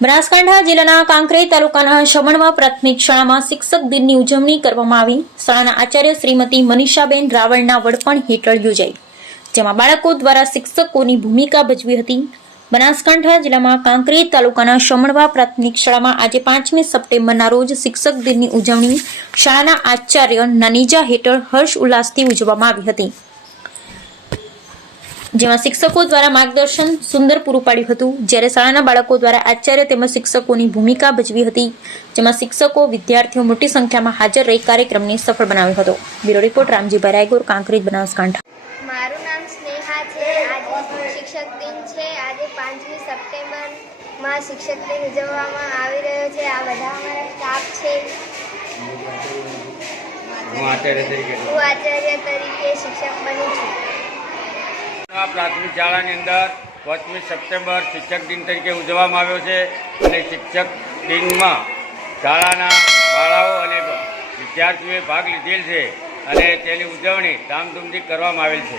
બનાસકાંઠા જિલ્લાના કાંકરેજ તાલુકાના શમણવા પ્રાથમિક શાળામાં શિક્ષક દિનની ઉજવણી કરવામાં આવી. શાળાના આચાર્ય શ્રીમતી મનીષાબેન રાવળના વડપણ હેઠળ યોજાઈ. જેમાં બાળકો દ્વારા શિક્ષકોની ભૂમિકા ભજવી હતી. બનાસકાંઠા જિલ્લામાં કાંકરેજ તાલુકાના શમણવા પ્રાથમિક શાળામાં આજે પાંચમી સપ્ટેમ્બરના રોજ શિક્ષક દિનની ઉજવણી શાળાના આચાર્ય નાનીજા હેઠળ હર્ષ ઉલ્લાસથી ઉજવવામાં આવી હતી. જેમાં શિક્ષકો દ્વારા માર્ગદર્શન સુંદર પૂરું પાડ્યું હતું. જ્યારે શાળાના બાળકો દ્વારા આચાર્ય તેમજ શિક્ષકોની ભૂમિકા ભજવી હતી જેમાં શિક્ષકો વિદ્યાર્થીઓ મોટી સંખ્યામાં હાજર રહી કાર્યક્રમને સફળ બનાવ્યો હતો. Bureau report Ramjibhai Raygor Kankrej Banaskantha. મારું નામ સ્નેહા છે. આજે શિક્ષક દિન છે. આજે પાંચમી સપ્ટેમ્બરમાં શિક્ષક દિન ઉજવવામાં આવી રહ્યો છે. આ બધા અમારા સ્ટાફ છે. હું આચાર્ય તરીકે હું આચાર્ય તરીકે શિક્ષક બની છું આ પ્રાથમિક શાળાની અંદર પાંચમી સપ્ટેમ્બર શિક્ષક દિન તરીકે ઉજવવામાં આવ્યો છે અને શિક્ષક દિનમાં શાળાના બાળાઓ અને વિદ્યાર્થીઓએ ભાગ લીધેલ છે અને તેની ઉજવણી ધામધૂમથી કરવામાં આવેલ છે.